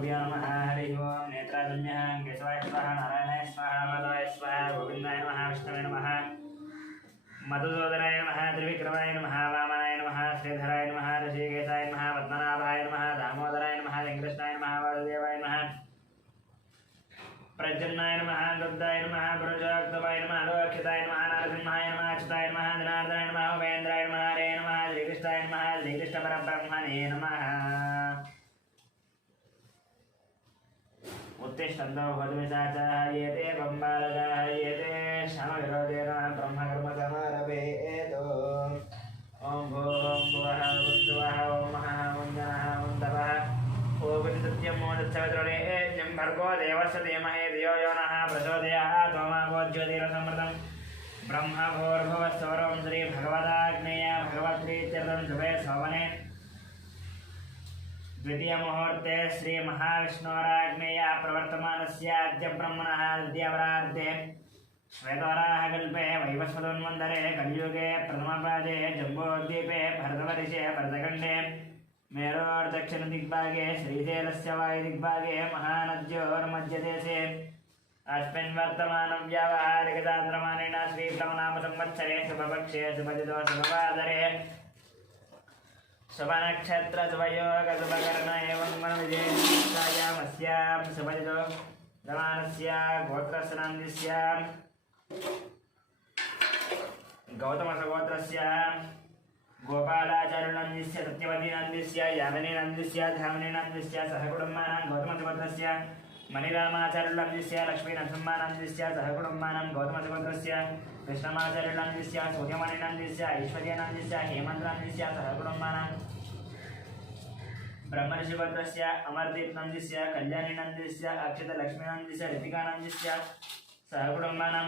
गुरुभ्यो नमः हरिः ओं नेत्राजन्यः केशवाय स्वाहा नारायणाय स्वाहा माधवाय स्वाहा गोविन्दाय नमः विष्णवे नमः मधुसूदनाय नमः त्रिविक्रमाय नमः वामनाय नमः श्रीधराय नमः ऋषिकेशाय नमः पद्मनाभाय नमः दामोदराय नमः वेङ्कटेशाय नमः वासुदेवाय नमः प्रजन्नाय नमः दुर्गाय नमः पुरुषोत्तमाय नमः लोक्षिताय नमः नरसिंहाय नमः अच्युताय नमः जनार्दनाय नमः उपेन्द्राय नमः हरे नमः श्रीकृष्णाय नमः श्रीकृष्णपरब्रह्मणे नमः उत्तिष्ठन्तो भद्रमिषाचार्येते बम्बालकार्येते श्यामविरोधेन ब्रह्मकर्मसमारभेतो ॐ भूं भुवः भुवः ॐ महः ॐ जनः ॐ तपः ॐ सत्यं मोदच्छवद्रोणेयं भर्गो देवस्य धीमहि धियो यो नः प्रचोदयात् त्वमावो ज्योतिरसमृतं ब्रह्मभूर्भुवस्सौरं श्रीभगवदाग्नेय भगवद्गीत्यर्थं शुभे शोभने द्वितीय मुहूर्ते श्री महाविष्णोराग्नेय प्रवर्तमानस्य अद्य ब्रह्मणः द्वितीयपरार्धे श्वेतवराहकल्पे वैवस्वतोन्वन्तरे कलियुगे प्रथमपादे जम्बोद्वीपे भरतवर्षे भरतखण्डे मेरोर्दक्षिणदिग्भागे श्रीशैलस्य वायुदिग्भागे महानद्योर्मध्यदेशे अस्मिन् वर्तमानं व्यावहारिकचान्द्रमानेन श्रीप्लवनामसंवत्सरे शुभपक्षे शुभदितो शुभवासरे शुभनक्षत्र शुभयोग शुभकर्ण एवं मनोविजयस्यां शुभदितो गमानस्य गोत्रस्य गौतमसगोत्रस्य गोपालाचार्यनन्दस्य सत्यवतीनन्दस्य यामिनीनन्दस्य धामिनीनन्दस्य सहकुटुम्बानां गौतमसगोत्रस्य मणिरामाचार्यनन्दस्य लक्ष्मीनरसिंहानन्दस्य सहकुटुम्बानां गौतमसगोत्रस्य कृष्णमाचार्यनन्दस्य सूर्यमणिनन्दस्य ऐश्वर्यनन्दस्य हेमन्तनन्दस्य सहकुटुम्बानां ब्रह्मर्षिगोत्रस्य अमरदीपनन्दस्य कल्याणीनन्दस्य अक्षतलक्ष्मीनन्दस्य ऋतिकानन्दस्य सहकुटुम्बानां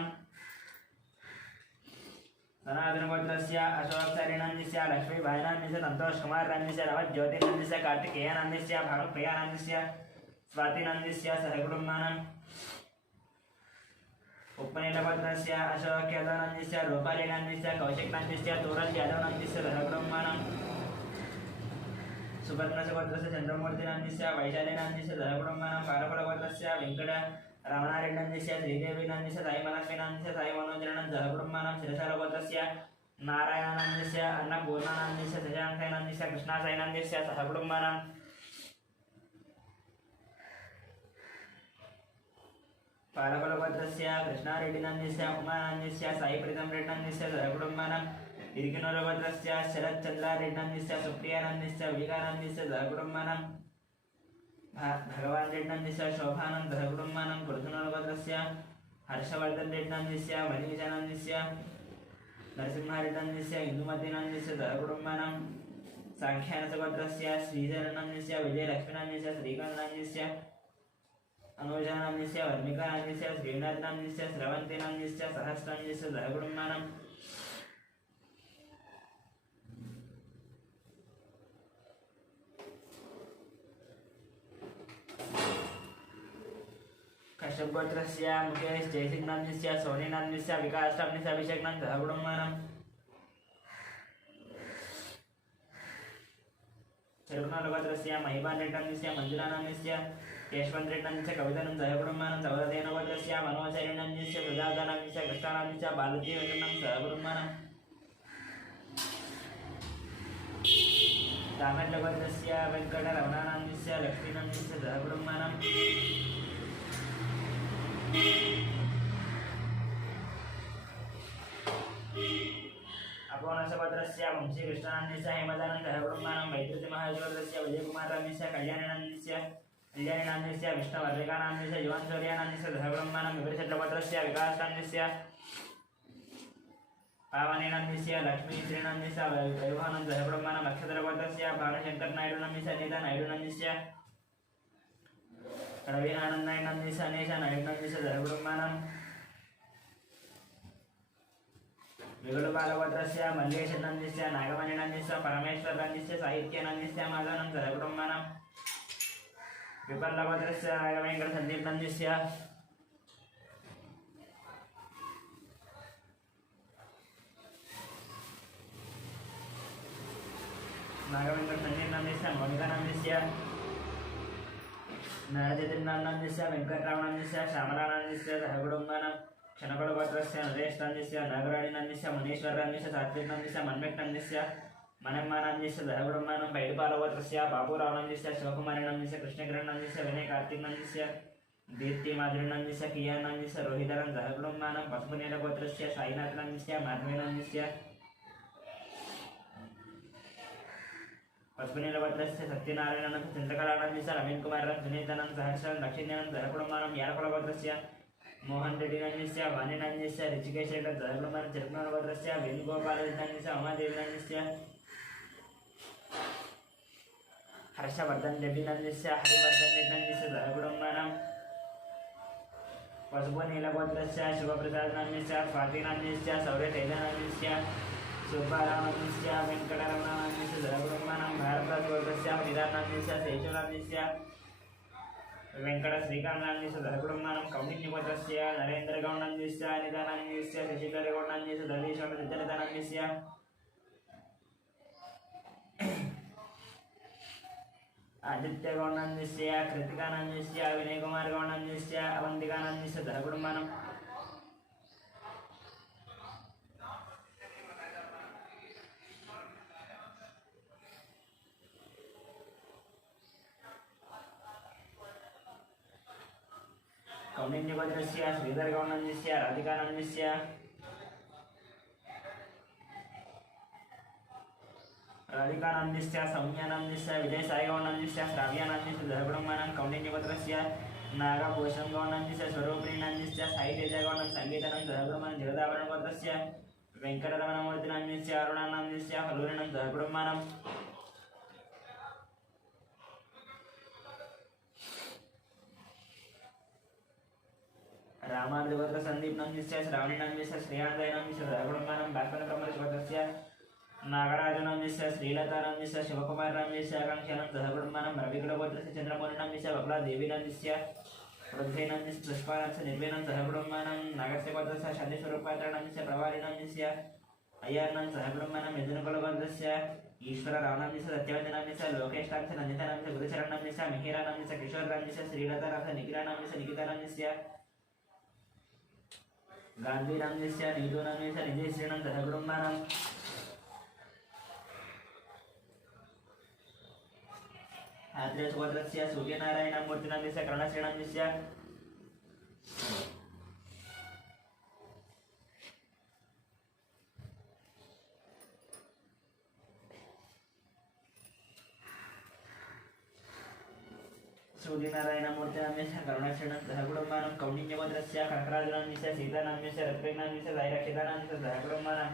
सनातनगोत्रस्य अशोकचार्यनन्दस्य लक्ष्मीभाईनन्दस्य संतोषकुमारनन्दस्य नवज्योतिनन्दस्य कार्तिकेयनन्दस्य भानुप्रियानन्दस्य स्वातिनन्दस्य सहकुटुम्बानां उपनीलगोत्रस्य अशोकयादवनन्दस्य रूपालीनन्दस्य कौशिकनन्दस्य तूरलयादवनन्दस्य सहकुटुम्बानां सुवर्णसगोत्रस्य चन्द्रमूर्तिनन्दस्य वैशालीनन्दस्य सहकुटुम्बानां पारफलगोत्रस्य वेङ्कटरमणारेड्डनन्दस्य श्रीदेवीनन्दस्य साईमलक्ष्मीनन्दस्य साईमनोजनन्दस्य सहकुटुम्बानां शिरसालगोत्रस्य नारायणानन्दस्य अन्नपूर्णानन्दस्य शशाङ्कनन्दस्य कृष्णासाईनन्दस्य सहकुटुम्बानां पालकुलगोत्रस्य कृष्णारेड्डिनन्दस्य उमानन्दस्य साईप्रीतमरेड्डनन्दस्य सहकुटुम्बानां इरिकिनोलगोत्रस्य शरच्चन्द्रारेड्डनन्दस्य सुप्रियानन्दस्य विकानन्दस्य सहकुटुम्बानां भगवानरेड्डनन्दस्य शोभानन्दस्य सहकुटुम्बानां कुर्जुनोलगोत्रस्य हर्षवर्धनरेड्डनन्दस्य मणिविजयनन्दस्य नरसिंहारेड्डनन्दस्य इन्दुमतीनन्दस्य सहकुटुम्बानां साङ्ख्यानसगोत्रस्य श्रीधरनन्दस्य विजयलक्ष्मीनन्दस्य श्रीकान्तनन्दस्य अनुजानन्दस्य वर्मिकानन्दस्य श्रीनाथनन्दस्य स्रवन्तीनन्दस्य सहस्रनन्दस्य सहकुटुम्बानां कश्यपगोत्रस्य मुकेश जयसिंहनन्दस्य सोनीनन्दस्य विकासनन्दस्य अभिषेकनन्दस्य सहकुटुम्बानां चरुकनोलगोत्रस्य महिबानरेड्डनन्दस्य मंजुलानन्दस्य यशवन्तरेड्डनन्दस्य कवितानन्दस्य सहकुटुम्बानां सौरदेनगोत्रस्य मनोचार्यनन्दस्य सुजातानन्दस्य कृष्णानन्दस्य बालजीवेङ्कटनन्दस्य सहकुटुम्बानां दामेन्द्रगोत्रस्य वेङ्कटरमणानन्दस्य लक्ष्मीनन्दस्य सहकुटुम्बानां अपोनसगोत्रस्य वंशीकृष्णानन्दस्य हेमदानन्दस्य सहकुटुम्बानां वैद्युतिमहाजोत्रस्य विजयकुमारनन्दस्य कल्याणीनन्दस्य विष्णुवर्धिकानन्दस्य युवनसूर्यानन्दस्य सहकुटुम्बानां विवृषट्गोत्रस्य विकासनन्दस्य पावनीनन्दस्य लक्ष्मीश्रीनन्दस्य वैभवानन्दस्य सहकुटुम्बानां नक्षत्रगोत्रस्य भानुशङ्करनायडुनन्दस्य अनितानायडुनन्दस्य रवीनानन्दनायडुनन्दस्य अनीशानायडुनन्दस्य सहकुटुम्बानां विगुलबालगोत्रस्य मल्लेशनन्दस्य नागमणिनन्दस्य परमेश्वरनन्दस्य साहित्यनन्दस्य माधवनन्दस्य सहकुटुम्बानां विपल्लगोत्रस्य नागवेङ्कटसन्दीपनन्दस्य नागवेन्द्रसंजीवनन्दस्य मोनिकानन्दस्य नारदतिर्नाम्नस्य वेङ्कटरामनस्य श्यामलानस्य सहकुटुम्बानां क्षणकुलगोत्रस्य नरेशनस्य नागराणिनस्य मुनीश्वरनस्य सात्विकनस्य मन्मेक्नस्य मनम्मानस्य सहकुटुम्बानां बैडुपालगोत्रस्य बाबूरावनस्य शिवकुमारनस्य कृष्णकिरणनस्य विनयकार्तिकनस्य दीप्तिमाधुरीनस्य कियानस्य रोहितरं सहकुटुम्बानां पशुपुनीलगोत्रस्य साईनाथनस्य माधवेनस्य पशुपुनीलगोत्रस्य सत्यनारायणनस्य चिन्तकलानस्य रवीन्द्रकुमारं सुनीतनं सहर्षं दक्षिणेनं सहकुटुम्बानां यारकुलगोत्रस्य मोहन रेड्डिनस्य वाणिनस्य ऋषिकेशेन सहकुटुम्बानां चिरकुमारगोत्रस्य वेणुगोपालनस्य उमादेवीनस्य हर्षवर्धन रेड्डिनस्य हरिवर्धन रेड्डिनस्य सहकुटुम्बानां पशुपुनीलगोत्रस्य शिवप्रसादनस्य स्वातिनस्य सौर्यतैलनस्य सुब्बारावणस्य वेङ्कटरमणस्य सहकुटुम्बानां भारतगोत्रस्य हरिदानस्य शेषुनस्य वेङ्कटश्रीकान्तस्य सहकुटुम्बानां कौण्डिन्यगोत्रस्य नरेन्द्रगौण्डस्य निदानस्य शशिधरगौण्डस्य दर्वीश्वरसिद्धनिदानस्य आदित्यगौण्डस्य कृतिकानन्दस्य विनयकुमारगौण्डस्य अवन्तिकानन्दस्य सहकुटुम्बानां कौण्डिन्यगोत्रस्य श्रीधरगौण्डस्य राधिकानन्दस्य सौम्यानन्दस्य विजयसाईगौण्डस्य श्राव्यानन्दस्य सहकुटुम्बानां कौण्डिन्यगोत्रस्य नागभूषणगौण्डस्य स्वरूपिणीनन्दस्य साईतेजगौण्डं सङ्गीतनं सहकुटुम्बानां जगदाभरणगोत्रस्य वेङ्कटरमणमूर्तिनन्दस्य अरुणानन्दस्य फलूरिणं सहकुटुम्बानां रामानुजगोत्र संदीपनन्दस्य श्रावणीनन्दस्य श्रेयान्दयनन्दस्य सहकुटुम्बानां बाष्पनकमलगोत्रस्य नागराजनन्दस्य श्रीलतानन्दस्य शिवकुमारनन्दस्य आकाङ्क्षानं सहकुटुम्बानां रविकुलगोत्रस्य चन्द्रमौलिनन्दस्य बबलादेवीनन्दस्य वृद्धेनन्दस्य पुष्पानन्दस्य निर्वेनं सहकुटुम्बानां नागस्यगोत्रस्य शान्तिस्वरूपपात्रनन्दस्य प्रवारिनन्दस्य अय्यार्नं सहकुटुम्बानां मिथुनकुलगोत्रस्य ईश्वररावनन्दस्य सत्यवतीनन्दस्य लोकेशानन्दस्य नन्दितानन्दस्य गुरुचरणनन्दस्य मिहिरानन्दस्य किशोरनन्दस्य श्रीलतानन्दस्य निखिलानन्दस्य निकितानन्दस्य गान्धीनन्दस्य नीतूनन्दस्य निजयश्रीनं सहकुटुम्बानां आत्रेयगोत्रस्य सूर्यनारायणमूर्तिनन्दस्य करुणश्रीनन्दस्य सूर्यनारायणमूर्तिनन्दस्य करुणश्रीनं सहकुटुम्बानां कौण्डिन्यगोत्रस्य कनकराजनन्दस्य सीतानन्दस्य रत्ननन्दस्य साईरक्षितानन्दस्य सहकुटुम्बानां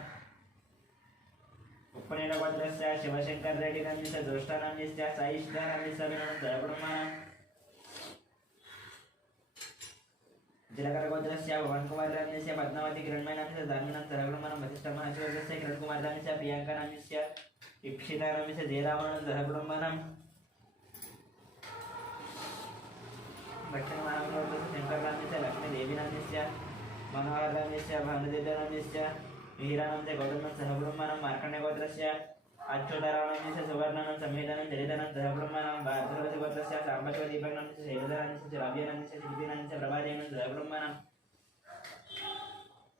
उपनीलगोत्रस्य शिवशङ्कररेड्डिनन्दस्य ज्योष्ठानन्दस्य साईशिखानन्दस्य विनोदं सहकुटुम्बानां जिलकरगोत्रस्य भुवनकुमारनन्दस्य पद्मावती किरणमयनन्दस्य धर्मिणं सहकुटुम्बानां वसिष्ठमहाशिवस्य किरणकुमारनन्दस्य प्रियङ्कानन्दस्य इक्षितानन्दस्य जयरामनं सहकुटुम्बानां दक्षिणमानवगोत्रस्य शङ्करनन्दस्य लक्ष्मीदेवीनन्दस्य मनोहरनन्दस्य भानुदेवनन्दस्य मिहिरानन्दस्य गौतमं सहकुटुम्बानां मार्कण्डेयगोत्रस्य अच्युतरावणन्दस्य सुवर्णनं समेतनं जलितनं सहकुटुम्बानां भारतगोत्रस्य साम्बशिवदीपकनन्दस्य शैलधरनन्दस्य राव्यानन्दस्य शिल्पीनन्दस्य प्रभादेवनं सहकुटुम्बानां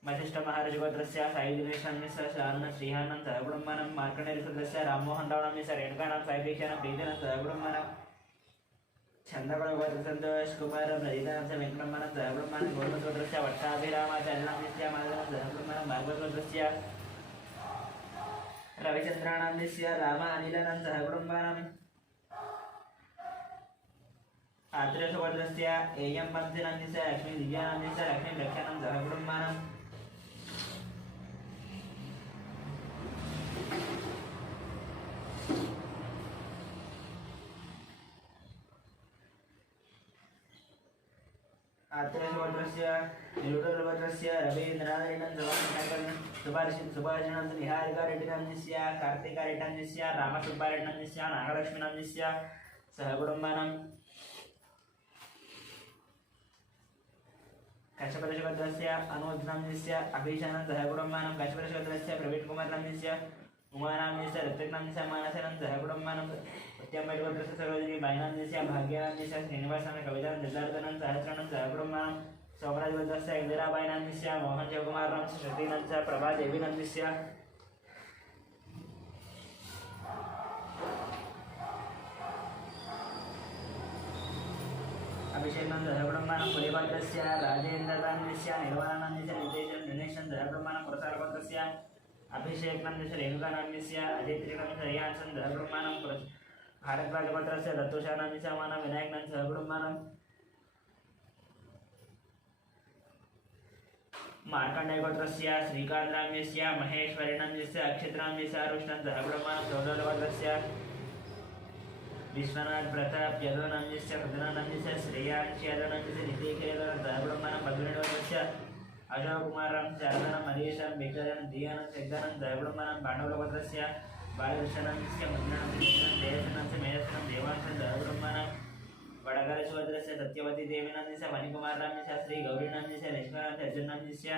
वसिष्ठमहाराजगोत्रस्य साईदिनेशनन्दस्य शाननं श्रीहानं सहकुटुम्बानां मार्कण्डेयगोत्रस्य राममोहनरावनन्दस्य रेणुकानां साईप्रेक्षानं प्रीतिनं सहकुटुम्बानां छन्दकुलगोत्रस्य सन्तोषकुमारं ललितानन्दस्य वेङ्कटरमणं सहकुटुम्बानां गौतमगोत्रस्य वट्टाभिरामाचार्यनन्दस्य माधवनं सहकुटुम्बानां भागवतगोत्रस्य रविचन्द्रानन्दस्य राम अनिलनं सहकुटुम्बानां आत्रेयगोत्रस्य एयं पंथिनन्दस्य लक्ष्मी दिव्यानन्दस्य लक्ष्मी रक्षानं सहकुटुम्बानां आत्रेयगोत्रस्य निरुडगोत्रस्य रवीन्द्रनाथरेड्डिनं सुभाषिणं निहारिकारेड्डिनन्दस्य कार्तिकारेड्डिनन्दस्य रामसुब्बारेड्डिनन्दस्य नागलक्ष्मीनन्दस्य सहकुटुम्बानां कश्यपदेशगोत्रस्य अनुजनन्दस्य अभीषानं सहकुटुम्बानां कश्यपदेशगोत्रस्य प्रवीणकुमारनन्दस्य उमानाम्यस्य ऋत्विक्नाम्यस्य मानसेनाम्यस्य कुटुम्बानां सत्यम्बैर्गोत्रस्य सरोजिनी बायनाम्यस्य भाग्यानाम्यस्य श्रीनिवासानं कवितानं जलार्दनं सहस्रानं कुटुम्बानां सोमराजगोत्रस्य इंदिराबायनाम्यस्य मोहन जयकुमारनाम्यस्य श्रुतीनाम्यस्य प्रभादेवीनाम्यस्य अभिषेकं दहकुटुम्बानां पुलिभद्रस्य राजेन्द्रनाम्यस्य निर्वाणानाम्यस्य निर्देशनं दिनेशं दहकुटुम्बानां पुरसारगोत्रस्य अभिषेकनाम्यस्य रेणुकानाम्यस्य अजयत्रिकाम्यस्य रियान्सं दहकुटुम्बानां भारद्वाजगोत्रस्य दत्तुषानाम्यस्य मानं विनायकनाम्यस्य दहकुटुम्बानां मार्कण्डेयगोत्रस्य श्रीकान्तनाम्यस्य महेश्वरीनाम्यस्य अक्षितनाम्यस्य अरुष्णं दहकुटुम्बानां चौदलगोत्रस्य विश्वनाथ प्रताप यादवनाम्यस्य प्रधानानाम्यस्य श्रेयांश यादवनाम्यस्य नितीश यादव दहकुटुम्बानां मधुरेणगोत्रस्य अशोक कुमारं शारदानं मनीषं विक्टरं दियानं सिद्धानं दहकुटुम्बानां पाण्डवगोत्रस्य बालकृष्णनाम्यस्य मधुनाम्यस्य देवसेनांस्य मेधसेनं देवांशं दहकुटुम्बानां वडकरसुभद्रस्य सत्यवती देवीनाम्यस्य मणिकुमारनाम्यस्य श्री गौरीनाम्यस्य निष्कानाथ अर्जुननाम्यस्य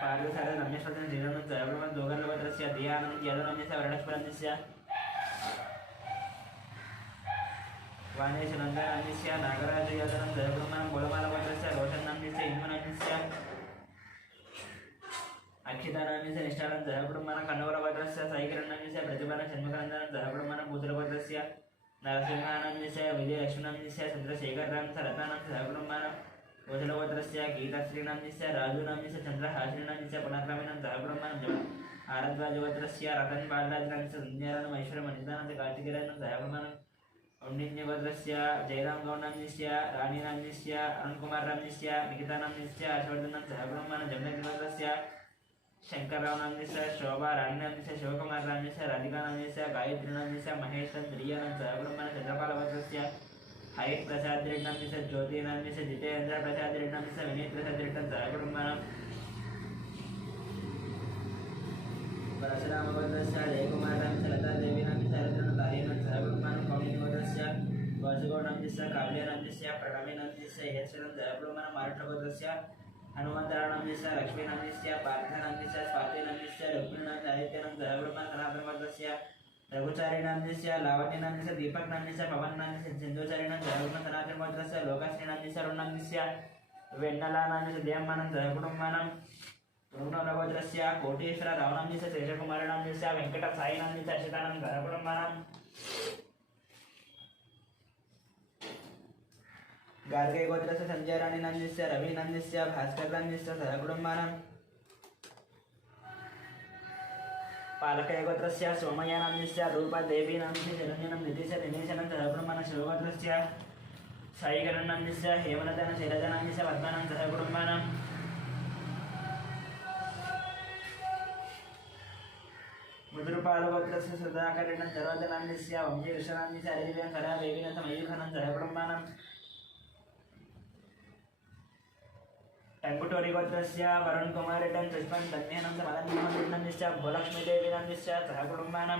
पार्वसार रमेश्वरन जीवनं दहकुटुम्बानां दोगलगोत्रस्य दियानंद यादवनाम्यस्य वरलक्ष्मणाम्यस्य वाणेशनन्दनाम्यस्य नागराज यादवनं दहकुटुम्बानां बोलमालगोत्रस्य रोशननाम्यस्य इन्मनाम्यस्य अक्षितानाम्यस्य निष्ठानं दहकुटुम्बानां कण्णवरगोत्रस्य साईकिरणनाम्यस्य प्रतिभानं षण्मुखानन्दनं दहकुटुम्बानां भूतलगोत्रस्य नरसिंहानाम्यस्य विजयलक्ष्मणाम्यस्य चन्द्रशेखरनाम्यस्य रत्नानां दहकुटुम्बानां वजलगोत्रस्य गीताश्रीनाम्यस्य राजूनाम्यस्य चन्द्रहासिनीनाम्यस्य पुनर्क्रमेण दहकुटुम्बानां भारद्वाजगोत्रस्य रतन बालराजनाम्यस्य संज्ञानं ऐश्वर्यमनितानं कार्तिकेयनं दहकुटुम्बानां औण्डिन्यगोत्रस्य जयरामगौडनाम्यस्य राणीनाम्यस्य अरुणकुमारनाम्यस्य निकितानाम्यस्य हर्षवर्धनं दहकुटुम्बानां जमदग्निगोत्रस्य शङ्कररावनाम्यस्य शोभा राणीनाम्यस्य शिवकुमारनाम्यस्य राधिकानाम्यस्य गायत्रीनाम्यस्य महेशं द्रियानं दहकुटुम्बानां चन्द्रपालगोत्रस्य हरित प्रसाद रेड्डाम्यस्य ज्योतिनाम्यस्य जितेन्द्र प्रसाद रेड्डाम्यस्य विनीत प्रसाद रेड्डं दहकुटुम्बानां परशुरामगोत्रस्य जयकुमारनाम्यस्य लतादेवीनाम्यस्य रत्नतारीनं दहकुटुम्बानां कौण्डिन्यगोत्रस्य वासुगौडनाम्यस्य काव्यनाम्यस्य प्रणवीनाम्यस्य यशनं दहकुटुम्बानां महाराष्ट्रगोत्रस्य हनुमन्तरावनाम्यस्य लक्ष्मीनाम्यस्य पार्थनाम्यस्य स्वातिनाम्यस्य रुक्मिणीनाम्यस्य आदित्यनं दहकुटुम्बानां सनातनगोत्रस्य रघुचारिणाम्यस्य लावण्यनाम्यस्य दीपकनाम्यस्य पवननाम्यस्य सिन्धुचारिणां दहकुटुम्बानां सनातनगोत्रस्य लोकश्रीनाम्यस्य अरुणनाम्यस्य वेन्नलानाम्यस्य देवमानं दहकुटुम्बानां रुग्णगोत्रस्य कोटेश्वर रावनाम्यस्य शेषकुमारनाम्यस्य वेङ्कटसायिनाम्यस्य अक्षितानं दहकुटुम्बानां गार्गेयगोत्रस्य सञ्जयराणीनाम्यस्य रविनाम्यस्य भास्करनाम्यस्य दहकुटुम्बानां पालकयगोत्रस्य सोमयनाम्यस्य रूपादेवीनाम्यस्य शरण्यनं नितीश दिनेशनं दहकुटुम्बानां शिवगोत्रस्य साईकरणनाम्यस्य हेमलतानं शैलजानाम्यस्य पद्मानां दहकुटुम्बानां मुद्रुपालगोत्रस्य सुधाकरणं सर्वजनाम्यस्य वंशीकृष्णनाम्यस्य हरिदेवीनं कलादेवीनं मयूखनं दहकुटुम्बानां टंकुटोरी गोत्रस्य वरुण कुमार रेड्डं पुष्पं धन्यनं मदन्यमन्दिरनाम्यस्य भूलक्ष्मीदेवीनाम्यस्य सहकुटुम्बानां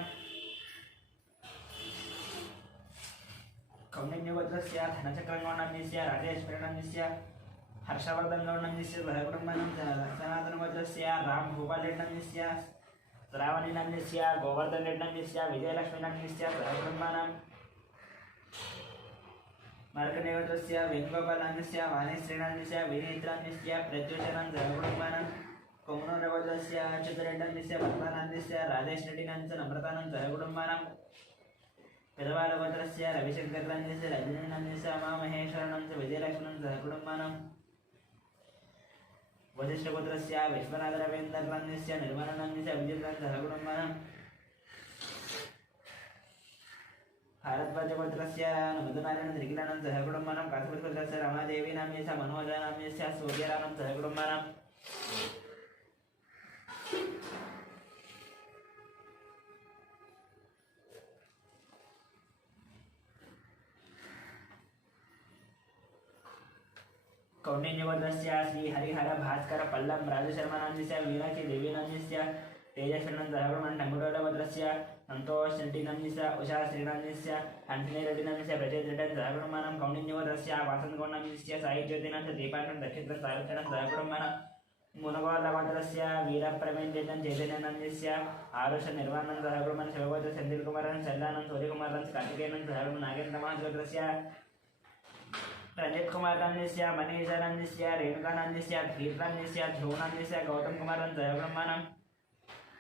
कौण्डिन्यगोत्रस्य धनचक्रगौडनाम्यस्य राजेश्वरीनाम्यस्य हर्षवर्धनगौडनाम्यस्य सहकुटुम्बानां सनातनगोत्रस्य रामभूपाल रेड्डनाम्यस्य श्रावणीनाम्यस्य गोवर्धन रेड्डनाम्यस्य विजयलक्ष्मीनाम्यस्य सहकुटुम्बानां मार्कण्डेयगोत्रस्य वेणुगोपालनाम्यस्य वाणीश्रीनाम्यस्य विनीतनाम्यस्य प्रत्युषनं दहकुटुम्बानां कोमनोरगोत्रस्य अच्युतरेड्डनाम्यस्य पद्मनाम्यस्य राजेशरेड्डिनाम्यस्य नम्रतानं दहकुटुम्बानां पेदवालगोत्रस्य रविशङ्करनाम्यस्य रजनीनाम्यस्य उमामहेश्वरनं विजयलक्ष्मणं दहकुटुम्बानां वसिष्ठगोत्रस्य विश्वनाथरवीन्द्रनाम्यस्य निर्मलनाम्यस्य अभिजितं दहकुटुम्बानां भारद्वाजगोत्रस्य मधुनारायण त्रिकिलानं सहकुटुम्बानां काशीपुरगोत्रस्य रमादेवीनाम्यस्य मनोहरनाम्यस्य सूर्यरानं सहकुटुम्बानां कौण्डिन्यगोत्रस्य श्री हरिहर भास्कर पल्लम राजशर्मानाम्यस्य मीनाक्षी देवीनाम्यस्य तेजस्विनं सहगुणमनं टङ्गुटोलभद्रस्य सन्तोषश्रीनन्दस्य उषा श्रीनन्दस्य हंसिनीरेड्डिनन्दस्य प्रचेतृडन् सहगुणमनं कौण्डिन्यवदस्य वासन्तगौणन्दस्य साहित्योदिनस्य दीपाटं दक्षिणं साहित्यं सहगुणमनं मुनगोलभद्रस्य वीरप्रवीणं चैतन्यनन्दस्य आरुषनिर्वाणं सहगुणमनं शिवभद्र सेन्थिलकुमारन् शल्लानं सूर्यकुमारन् कार्तिकेयनं सहगुणं नागेन्द्रमहाजोद्रस्य रंजित कुमार नंदस्य मनीषा नंदस्य रेणुका नंदस्य धीर नंदस्य ध्रुव नंदस्य गौतम कुमार सहब्रह्माणम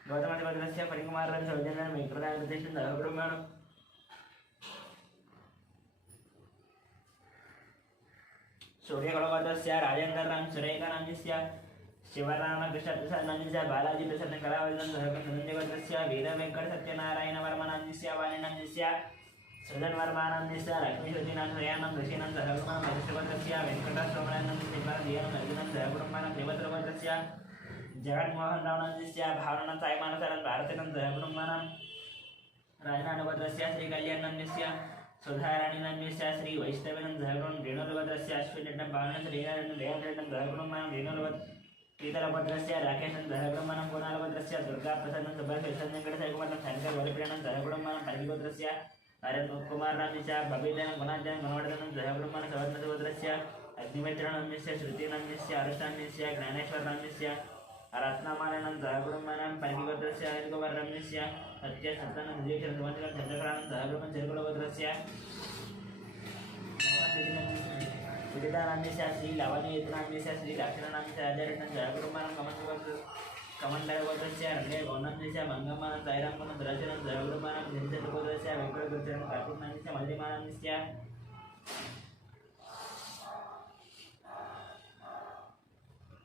गौतम भद्रस्य परिकुमार सौजन्य मित्रदाकृष्ण सहब्रह्माणम सूर्यकलभद्रस्य राजेन्द्र राम सुरेखा नंदस्य शिवराम कृष्ण प्रसाद नंदस्य बालाजी प्रसाद कलावल्लभ सहब्रह्मस्य वीर वेंकट सत्यनारायण वर्मा नंदस्य वाणी नंदस्य सृजन वर्मानंदस्य लक्ष्मीश्वतीनाथ श्रेयानं ऋषीनं सहगुणं महेश्वरभद्रस्य वेंकटस्वामिनंदस्य शिवादियनं अर्जुनं सहगुणं देवद्रभद्रस्य जगन्मोहन रावणंदस्य भावनं सायमानसरं भारतीनं सहगुणं राजनानभद्रस्य श्रीकल्याणनंदस्य सुधाराणीनंदस्य श्री वैष्णवेनं सहगुणं रेणुभद्रस्य अश्विनीनं भावनं श्रीरेणुरेणं सहगुणं रेणुभद्र पीतलभद्रस्य राकेशं सहगुणं कुणालभद्रस्य दुर्गाप्रसादं सुभाषवेंकटसायकुमारं शंकर वरिप्रियनं सहगुणं परिभद्रस्य अरविंद कुमार नंदस्य बबीजन गुणाजन गणवर्धन सहब्रह्मण सवर्णसुभद्रस्य अग्निमित्र नंदस्य श्रुति नंदस्य अरुषानंदस्य ज्ञानेश्वर नंदस्य रत्नमालन सहब्रह्मण परिभद्रस्य अनिल कुमार नंदस्य सत्य सत्तन विजयेश्वर सुमंत्र चंद्रकांत सहब्रह्मण चिरकुलभद्रस्य सुचितानंदस्य श्री लावणी यत्नानंदस्य श्री दाक्षिणानंदस्य आचार्य सहब्रह्मण कमंडलभद्रस्य रंगे गौनंदस्य मंगमानं साईरामनं द्राचनं सहगुणमानं जिनचंद्रभद्रस्य वेंकटगुरुचरणं कार्तिकनंदस्य मल्लिमानंदस्य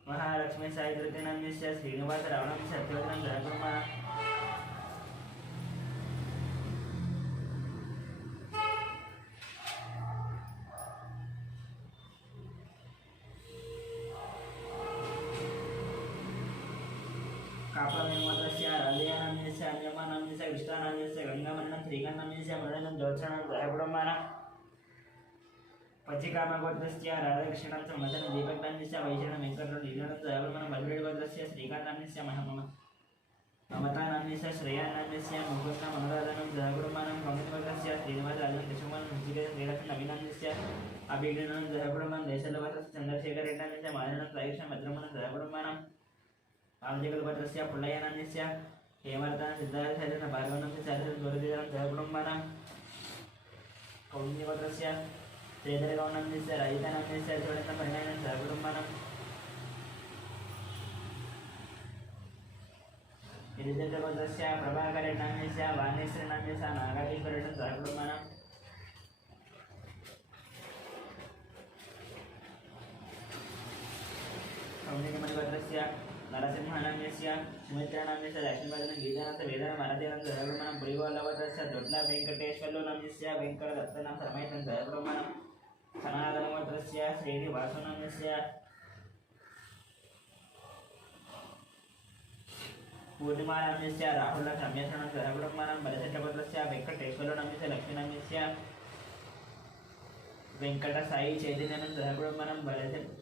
महालक्ष्मी साईधृतिनंदस्य श्रीनिवास रावणं सत्यवदनं सहगुणमानं कापड़स्य राजयानंदस्य अन्यमानंदस्य कृष्णानंदस्य गंगामन्नं श्रीगन्नंदस्य मुरळनं ज्योत्सनं सहगुणमानं पचिकामगोत्रस्य राधाकृष्णं समदनं दीपकनंदस्य वैशनं वेंकटरमण लीलानं सहगुणमानं बलवीरगोत्रस्य श्रीकान्तनंदस्य ममतानंदस्य श्रेयानंदस्य मुकुन्दं अनुराधनं सहगुणमानं कौमुदगोत्रस्य श्रीनिवासराजनं कृष्णमानं हंसिकेयं श्रीलक्ष्मण अभिनंदस्य अभिज्ञानं सहगुणमानं देशलभद्रस्य चन्द्रशेखरेड्डनंस्य माधवनं साईकृष्ण भद्रमनं सहगुणमानं आमजगलभद्रस्य पुल्लयनंदस्य हेमरतन सिद्धार्थशैलेन भार्गवनंस्य चारित्रं गौरवीधरं सहकुटुम्बानां कौण्डिन्यभद्रस्य श्रीधरगौनंदस्य राजितानंदस्य चोडनं परिणयनं सहकुटुम्बानां गिरिजभद्रस्य प्रभाकरेण्यस्य वाणीश्रीनंदस्य नागाधीश्वरेण सहकुटुम्बानां कौण्डिन्यभद्रस्य नरसिंहानंदस्य सुमित्रानंदस्य लक्ष्मीभद्रनं गीतानंदस्य वेदानं मराठीनं सहगुणमानं पुरीवल्लभद्रस्य दोड्ला वेंकटेश्वरलोनंदस्य वेंकटदत्तनं सर्वैतं सहगुणमानं सनातनभद्रस्य श्रीनिवासनंदस्य पूर्णिमानंदस्य राहुल सम्यसनं सहगुणमानं बलचक्रभद्रस्य वेंकटेश्वरलोनंदस्य लक्ष्मीनंदस्य वेंकटसाई चैतन्यनं सहगुणमानं बलचक्र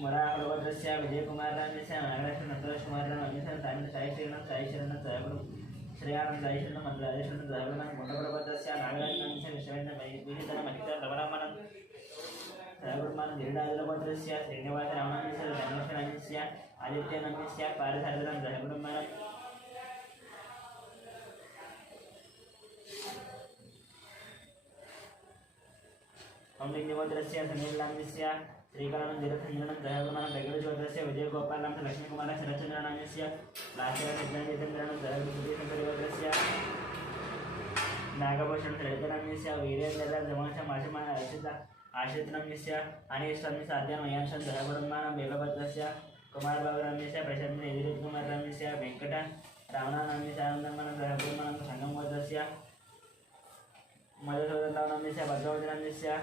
मुराहलभद्रस्य विजयकुमारनंदस्य नागलक्ष्मण नटराजकुमारनं अन्यसनं तामिल साईशरणं सहगुणं श्रेयानं साईशरणं मंत्राजेश्वरनं सहगुणं गुणप्रभद्रस्य नागराजनंदस्य विश्ववेन्द्र विहितनं महिता रमणामनं सहगुणमानं गिरिराजलभद्रस्य श्रीनिवास रावणंदस्य धनेश्वरनंदस्य आदित्यनंदस्य पारसारदनं सहगुणमानं कौण्डिन्यभद्रस्य सुनीलनंदस्य श्रीकलानं धीरचन्द्रनं सहगुणमानं प्रगतिज्योतिरस्य विजयगोपालं लक्ष्मीकुमार शरच्चन्द्रनंदस्य लाक्षरचन्द्रनं सहगुणसुधीशङ्करभद्रस्य नागभूषण श्रीधरनंदस्य वीरेन्द्रं जमाशं आशितनंदस्य अनिष्टनंदस्य आद्यमयानं सहगुणमानं वेगभद्रस्य कुमारबाबुनंदस्य प्रशान्तनिधिकुमारनंदस्य वेंकट रावणानंदस्य आनन्दमानं सहगुणमानं संगमभद्रस्य मधुसूदननंदस्य भद्रवदनंदस्य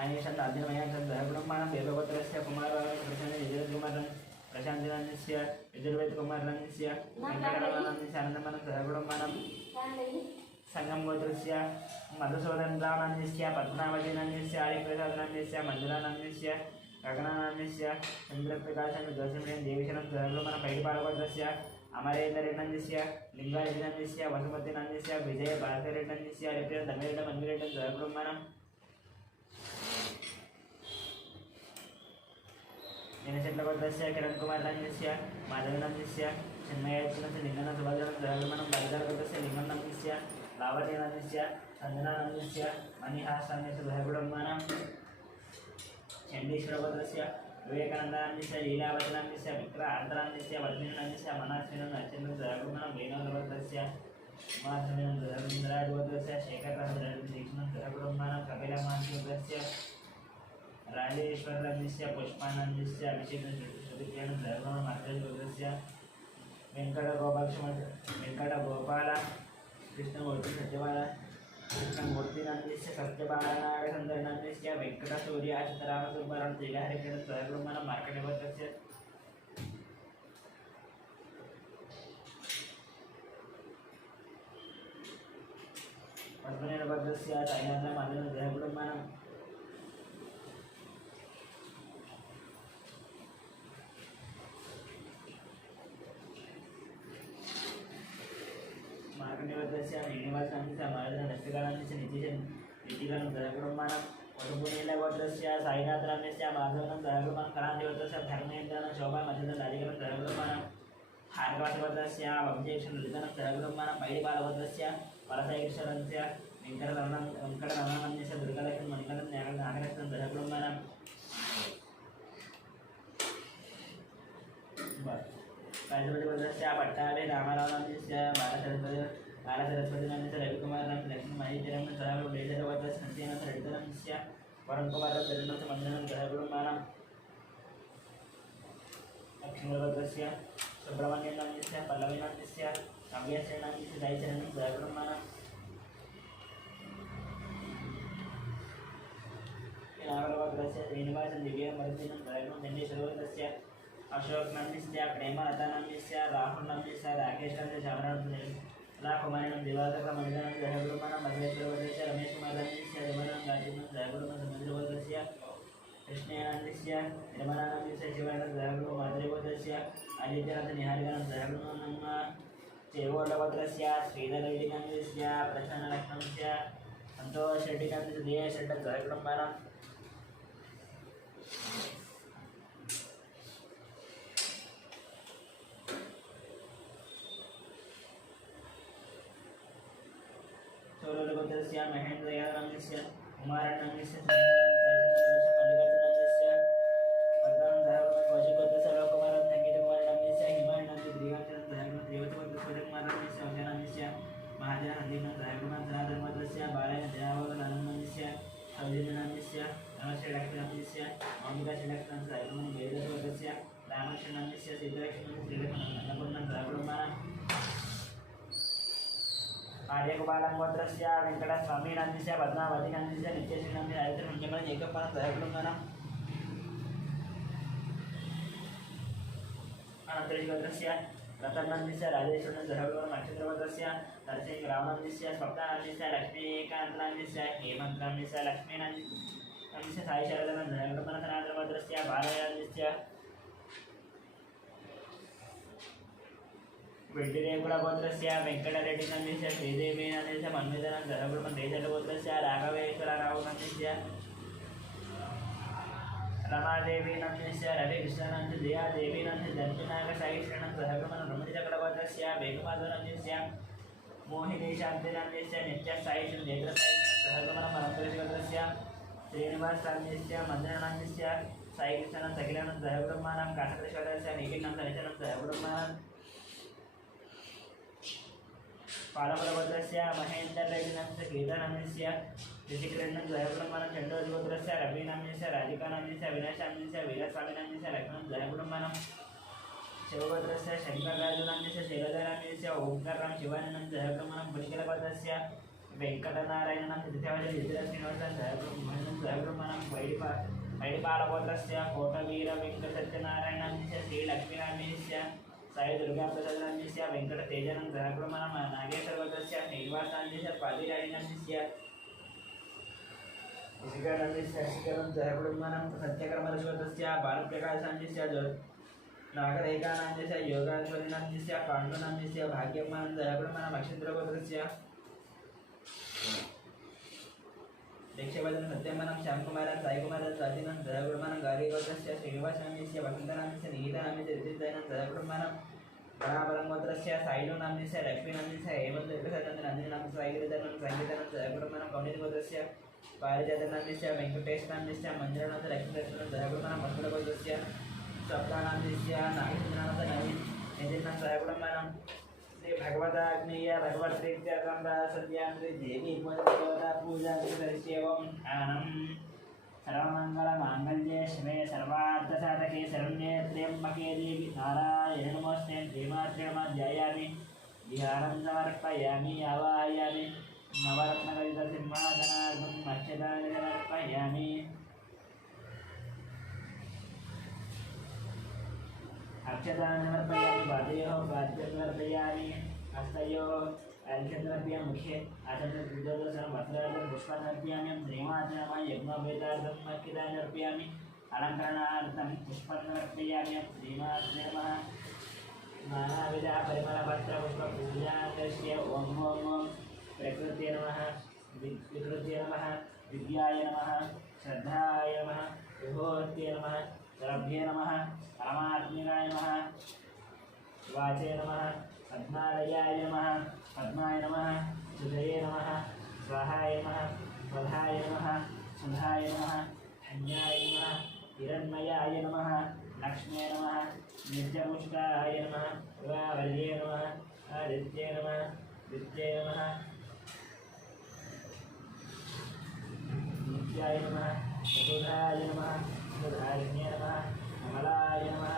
अनिशं आदिमयानं सहगुणमानं वेगभद्रस्य कुमारबाबुनंदस्य प्रशान्तनंदस्य यजुर्वेदकुमारनंदस्य वेंकटरामनंदस्य आनन्दमानं सहगुणमानं సంగంగోత్రస్య మధుసూదనరామనందస్య పద్మావతినందస్య ఆదిప్రసాదనందస్య మంజులానందస్య గగనానందస్య చంద్రప్రకాశం దోషమేన దేవిశనం ధరలు మన పైడి పాలగోత్రస్య అమరేంద్రనందస్య లింగారెడ్డినందస్య వసుమతినందస్య విజయ భారతరెడ్డినందస్య రేపు దమిరెడ్డి మంజురెడ్డి ధరలు మనం దినచంద్రగోత్రస్య కిరణ్ కుమార్ నందస్య మాధవనందస్య చిన్మయత్నస్య లింగన సుభద్రం ధరలు మనం బలిదారగోత్రస్య లింగం నందస్య లావణ్యనందస్య సంజనానందస్య మణిహాసాన్యస్య ధరగుడం మనం చండీశ్వరగోత్రస్య వివేకానందానందస్య లీలావతినందస్య విక్రాంతరానందస్య వర్ధినందస్య మనాశ్వినం నచ్చంద్ర ధరగుడం మనం వేణోదగోత్రస్య మాధవనం ధరగోత్రస్య శేఖరరాజు దీక్షణం ధరగుడం మనం కపిలమానగోత్రస్య రాజేశ్వరనందస్య పుష్పానందస్య అభిషేక శ్రుతిజ్ఞానం ధరగుడం అర్జునగోత్రస్య వెంకట గోపాల కృష్ణమూర్తి సత్యబాల కృష్ణమూర్తి నందస్య సత్యబాలనారాయణ సుందరనందస్య వెంకట సూర్య సీతారామ సుబ్బారావు శ్రీహరికృష్ణ ధరగుడం మనం మార్కండగోత్రస్య పద్మనిర్భద్రస్య సాయినాథ మాధవ ధరగుడం మనం మార్కండేయ శ్రీనివాసనందస్య మాధవ నష్టకాలందస్య నిత్యలను ధరగుడం మనం వసుపునీలగోత్రస్య సాయినాథనందస్య మాధవనం ధరగుడం మనం కళాంతిగోత్రస్య ధర్మేంద్రనం శోభా మధ్యన రాజగరం ధరగుడం మనం భార్గవతగోత్రస్య వంశేక్షణ లలితనం ధరగుడం మనం పైడి బాలగోత్రస్య వరసైకృష్ణనందస్య వెంకటరమణానందస్య దుర్గాలక్ష్మి మణికంఠం నాగరత్నం ధరగుడం మనం రాజపతిగోత్రస్య పట్టాభి రామారావునందస్య బాలసరస్వతినందస్య రవికుమారనంద లక్ష్మీ మహేశ్వరం ధరగుడం డేజరగోత్రస్య సత్యనంద రెడ్డినందస్య వరుణ్ కుమార్ ధరణంద మంజనం ధరగుడం మనం లక్ష్మీగోత్రస్య సుబ్రహ్మణ్యనందస్య పల్లవినందస్య నవ్యశ్రీనందస్య దయచరణం ధరగుడం మనం నాగరగోత్రస్య శ్రీనివాసం దివ్యమర్దినం ధరగుడం చండీశ్వరగోత్రస్య అశోక్ నందస్య ప్రేమలతానందస్య రాహుల్ నందస్య రాకేష్ నందస్య శవనంద కుమారినం దివాకర మణిధనం ధరగుడం మనం మధురేశ్వరగోత్రస్య రమేష్ కుమార్ నందస్య రిమనం గాజనం ధరగుడం సముద్రగోత్రస్య కృష్ణానందస్య నిర్మలానందస్య శివానంద ధరగుడం మాధురిగోత్రస్య ఆదిత్యనాథ నిహారిగనం ధరగుడం చేగోళ్ళగోత్రస్య శ్రీధర్ రెడ్డినందస్య ప్రసన్నలక్ష్మణస్య సంతోష్ రెడ్డినందస్య దియేష్ రెడ్డి ధరగుడం మనం చౌరగోత్రస్య మహేంద్ర యాదనందస్య కుమారనందస్య మల్లికార్జునందస్య పద్మనాభ ధరగుడం కౌశిగోత్రస్య లోకకుమారం సంగీత కుమారనందస్య హిమానంద శ్రీకాంతనం ధరగుడం రేవతిగోత్రస్య కుమారనందస్య ఉదయనందస్య మహాజన హందీకం ధరగుడం ధనాధర్మోత్రస్య బాలయ జనాభానందస్య సౌజన్యనందస్య నమశ్రీలక్ష్మీనందస్య మౌమికా శ్రీలక్ష్మణ ధరగుడం వేదగోత్రస్య రామకృష్ణనందస్య సీతాలక్ష్మణ శ్రీలక్ష్మణ అన్నపూర్ణ ధరగుడం మనం ఆర్యకుమారంగోత్రస్య వెంకట స్వామి నందస్య పద్మావతి నందస్య నిత్యశ్రీ నంది హరిద్ర పుణ్యమని ఏకపాలం ధరగుడం మనం అనంతరిగోత్రస్య రతనందస్య రాజేశ్వరం ధరగుడం నక్షత్రగోత్రస్య నరసింహ రామనందస్య స్వప్నానందస్య లక్ష్మీకాంతనందస్య హేమంతనందస్య లక్ష్మీనందస్య సాయి శారదన ధరగుడం మన సనాతనగోత్రస్య బాలయానందస్య వెంకటేకులగోత్రస్య వెంకటరెడ్డి నందస్య శ్రీదేవి నందస్య మన్మిదనం ధరగుడం దేశగోత్రస్య రాఘవేశ్వరరావు నందస్య రమాదేవి నందస్య రవికృష్ణనంద దయాదేవి నంద దంతినాగ సాయిశ్రణం ధరగుడం రమణిచక్రగోత్రస్య వేగమాధవ నందస్య మోహిని శాంతి నందస్య నిత్య సాయిశ్వరం నేత్ర సాయిశ్వరం ధరగుడం అనంతరిగోత్రస్య శ్రీనివాస్ నందస్య మదనందస్య సాయికృష్ణనం తగిలనం ధరగుడం మనం కాశకృష్ణస్య నీటినంద నిచనం ధరగుడం మనం పాలకులగోత్రస్య మహేందర్ రెడ్డినందస్య గీతానందస్య ऋषिकृष्ण जयगुणम మనం చండోజగోత్రస్య రవినందస్య రాధికానందస్య వినాశానందస్య వీరస్వామినందస్య లక్ష్మణం జయగుణమనం శివగోత్రస్య శంకరరాజునందస్య శైలధరానందస్య ఓంకారం శివానంద జయగుణమనం పుణికలగోత్రస్య వెంకటనారాయణనం దిత్యవతి దిద్ర శ్రీనివాస జయగుణమనం వైడిపాలగోత్రస్య కోటవీర వెంకట సత్యనారాయణందస్య శ్రీ లక్ష్మీనారాయణస్య సాయి దుర్గాప్రసాదనందస్య వెంకట తేజనం జయగుణమనం నాగేశ్వరగోత్రస్య శ్రీనివాస శ్రీనివాసాన్య పాదిరాయణ్య शिखरं जयकुडुम्बनं सत्यकर्मरश्वतस्य बालप्रकाशान्यस्य नागरेखानान्यस्य योगाधिपतिनान्यस्य पाण्डुनान्यस्य भाग्यमानं जयकुडुम्बनं अक्षिन्द्रगोत्रस्य दीक्षावदनं सत्यमनं श्यामकुमारं साईकुमारं स्वातिनं जयकुडुम्बनं गारीगोत्रस्य श्रीनिवासान्यस्य वसन्तनान्यस्य निहितानान्यस्य ऋतिजयनं जयकुडुम्बनं गणापरंगोत्रस्य साईलुनान्यस्य लक्ष्मीनान्यस्य हेमन्तविकसनन्दिनान्यस्य साईगिरिधनं संगीतनं जयकुडुम्बनं कौण्डिन्यगोत्रस्य पारिजातनान्यस्य वेङ्कटेशनान्यस्य मञ्जुनाथ लक्ष्मीकृष्णं जयकुडुम्बनं मधुरगोत्रस्य सप्तानान्यस्य नागेन्द्रनाथ नवीनं जयकुडुम्बनं श्री भगवताग्नेय भगवत्प्रीत्यकम्बा सद्यां श्री देवी देवता पूजा एवं ध्यानम् सर्वमङ्गलमाङ्गल्ये शिवे सर्वार्थसाधके शरण्ये त्र्यम्बके देवी नारायणे नमोऽस्ते श्रीमात्रे नमः ध्यायामि ध्यानं समर्पयामि आवाहयामि नवरत्नकलितसिंहासनार्थं अक्षतानि समर्पयामि अक्षतानि समर्पयामि पादयोः पाद्यं समर्पयामि हस्तयोः अर्घ्यमर्पयामि मुखे आचमनविदोदनं वस्त्रार्थं पुष्पाणि श्रीमात्रे नमः यज्ञोपवीतार्थं अक्षतानि अर्पयामि अलङ्करणार्थं पुष्पाणि समर्पयामि श्रीमात्रे नमः नानाविध परिमलपत्रपुष्पपूजास्य ॐ प्रकृते नमः विकृते नमः विद्याय नमः श्रद्धाय नमः विभूत्ये नमः द्रव्ये नमः परमात्मिकाय नमः वाचे नमः पद्मालयाय नमः पद्माय नमः सुधये नमः स्वाहाय नमः स्वधाय नमः सुधाय नमः धन्याय नमः हिरण्मयाय नमः लक्ष्म्ये नमः नित्यपुष्टाय नमः प्रभावल्ये नमः आदित्ये नमः विद्ये नमः नित्याय नमः चतुर्धाय नमः सुधारिण्ये नमः कमलाय नमः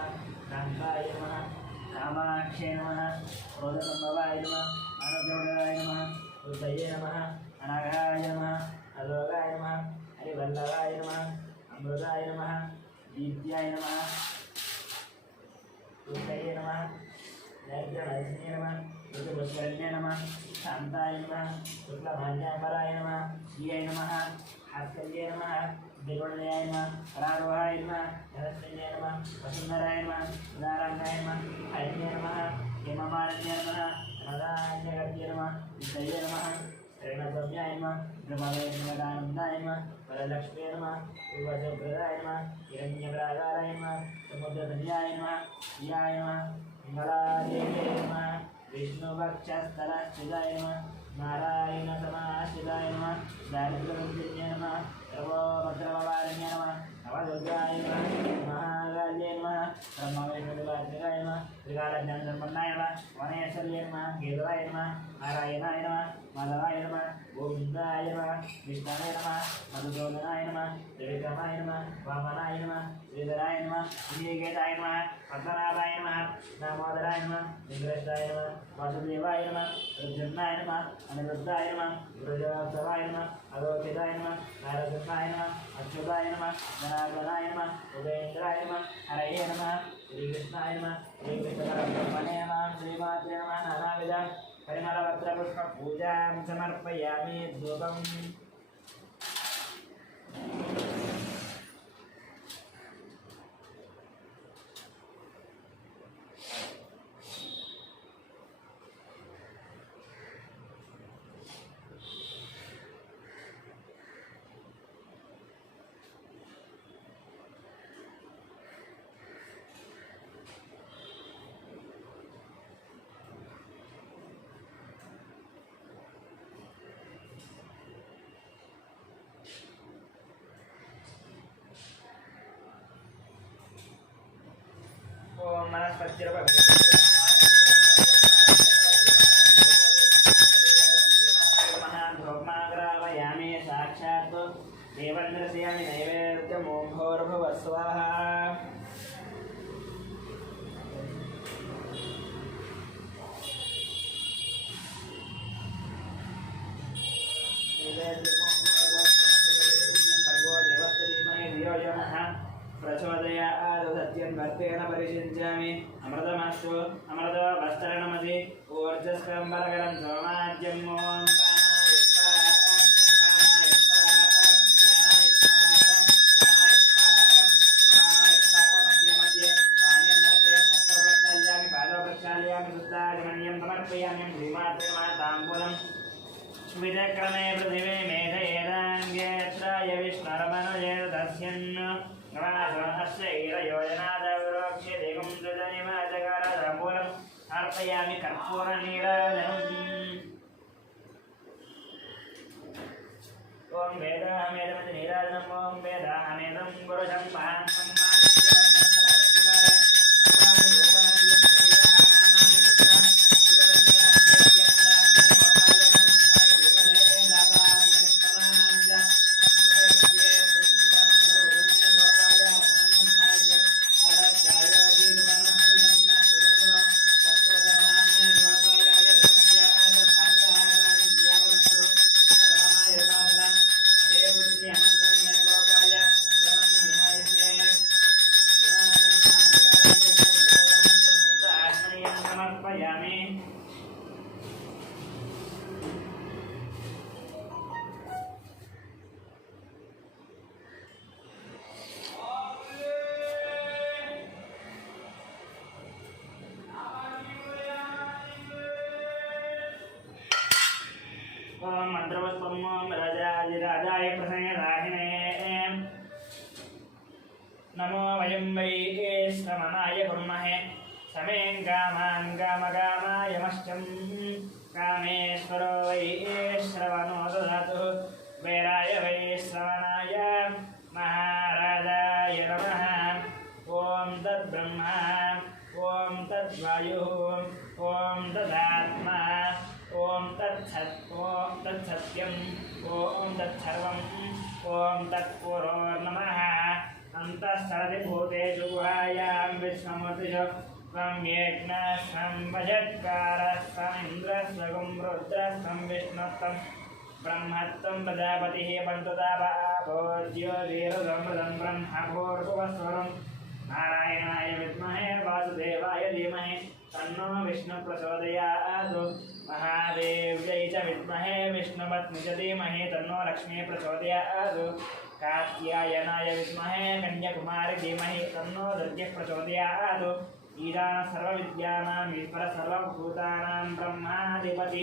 कान्ताय नमः कामाक्षे नमः क्रोधसम्भवाय नमः अनुजोगाय नमः हृदये नमः अनघाय नमः अलोगाय नमः हरिवल्लभाय नमः अमृताय नमः दीप्त्याय नमः तुष्टये नमः नैर्जनरसिने नमः ऋतुपुष्करण्ये नमः शान्ताय नमः शुक्लभान्याम्बराय नमः श्रियै नमः हास्कल्ये नमः दिगुणयाय नमः परारोहाय नमः धनश्रिये नमः वसुन्धराय नमः उदाराङ्गाय नमः हरिण्ये नमः हेममालिन्ये नमः नदान्यगत्ये नमः विषये नमः प्रेमसौम्याय नमः ब्रह्मवेदानन्दाय नमः वरलक्ष्म्ये नमः पूर्वजप्रदाय नमः हिरण्यप्राकाराय नमः समुद्रधन्याय नमः प्रियाय नमः मङ्गलादेवे नमः विष्णुभक्षस्थलश्चिदाय नमः नारायणसमाश्रिताय नमः दारिद्र्यवन्दिन्ये नमः सर्वभद्रभवारण्ये नमः नवदुर्गाय नमः महाकाल्ये नमः ब्रह्मविष्णुदेवात्मिकाय नमः त्रिकालज्ञानसम्पन्नाय नमः वनेश्वर्ये नमः केतवाय नमः नारायणाय नमः माधवाय नमः गोविन्दाय नमः कृष्णाय नमः मधुसूदनाय नमः त्रिविक्रमाय नमः वामनाय नमः श्रीधराय नमः श्रीकेताय नमः पद्मनाभाय नमः दामोदराय नमः इंद्रेशाय नमः वासुदेवाय नमः रुद्रनाय नमः अनिरुद्धाय नमः गुरुदेवाय नमः अलोकिताय नमः नारदनाय नमः अच्युताय नमः जनार्दनाय नमः उदयेन्द्राय नमः हरये नमः श्रीकृष्णाय नमः श्रीकृष्णपरब्रह्मणे नमः श्रीमात्रे नमः नानाविध परिमलपत्रपुष्पपूजां समर्पयामि धूपम् ओम महाग्रावयामि साक्षात् देवन्द्रस्यामि नैवेद्यं ओं भूर्भुवः स्वाहा प्रचोदयात् सत्यं भक्तेन परिषिञ्चामि अमृतमस्तु अमृतो वस्तरणमसि ऊर्जस्कम्बरकरं सोमाज्यं विचक्रमे पृथिवी मेधयेदाङ्गेत्राय विष्णुरमनुजेदस्यन् गवासोहस्य ईरयोजनादविरोक्ष्य दिगुं सुजनिमाजगारधमूलम् अर्पयामि कर्पूरनीराजनम् ओम वेदाहमेदमति नीराजनम् ओम वेदाहमेदं गुरुशम्भां राजाय प्रसन्नदाहिने नमो वयं वै श्रवणाय कुर्महे समें कामान् कामकामायमश्चं कामेश्वरो वै श्रवणो ददातु वैराय वै श्रवणाय महाराजाय नमः ॐ तद्ब्रह्मा ॐ तद्वायुः ॐ तदात्मा ॐ तत्सत्यम् ॐ तत्सर्वम् ॐ तत्पुरो नमः अन्तः सर्वभूतेषु गुहायां विष्णुमूर्तिषु त्वं यज्ञः स्वं वजत्कारः स्वमिन्द्रः स्वगुं रुद्रः स्वं विष्णुत्वं ब्रह्मत्वं प्रजापतिः पन्तुतापो वीरसंवृतं ब्रह्मभूर्भुवस्वरं नारायणाय विद्महे वासुदेवाय धीमहि तन्नो विष्णुः प्रचोदयात् महादेव्यै च विद्महे विष्णुपत्नी च धीमहि तन्नो लक्ष्मी प्रचोदयात् कात्यायनाय विद्महे कन्याकुमारी धीमहि तन्नो दुर्गे प्रचोदयात् ईशानः सर्वविद्यानां ईश्वरः सर्वभूतानां ब्रह्माधिपति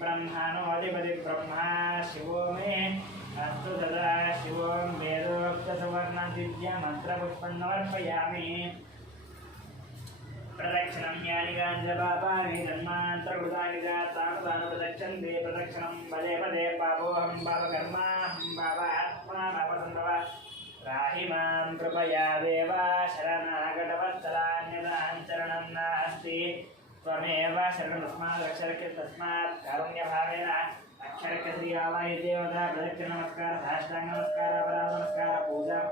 ब्रह्माणोऽधिपति ब्रह्मा शिवो मे अस्तु तदा शिवो वेदोक्तसुवर्णदिव्यमन्त्रपुष्पं समर्पयामि प्रदक्षिणं यानि गाञ्जपापानि तन्मात्रकृतानि जातानुदानु प्रदक्षन्ते प्रदक्षिणं पदे पदे पापोऽहं पापकर्माहं पापात्मा पापसम्भवा राहि मां कृपया देव शरणागतवत्सलान्यदां शरणं नास्ति त्वमेव शरणमस्मादक्षरके तस्मात् कारुण्यभावेन अक्षरके श्रीरामाय देवता प्रदक्षिणनमस्कार साष्टाङ्गनमस्कार परानमस्कार पूजां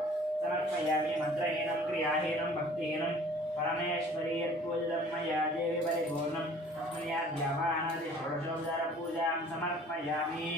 समर्पयामि मन्त्रहीनं क्रियाहीनं भक्तिहीनं परमेश्वरी यत्पूजितं मया देवी परिपूर्णं तस्मैयाद्यावाहनादि षोडशोपचारपूजां समर्पयामि।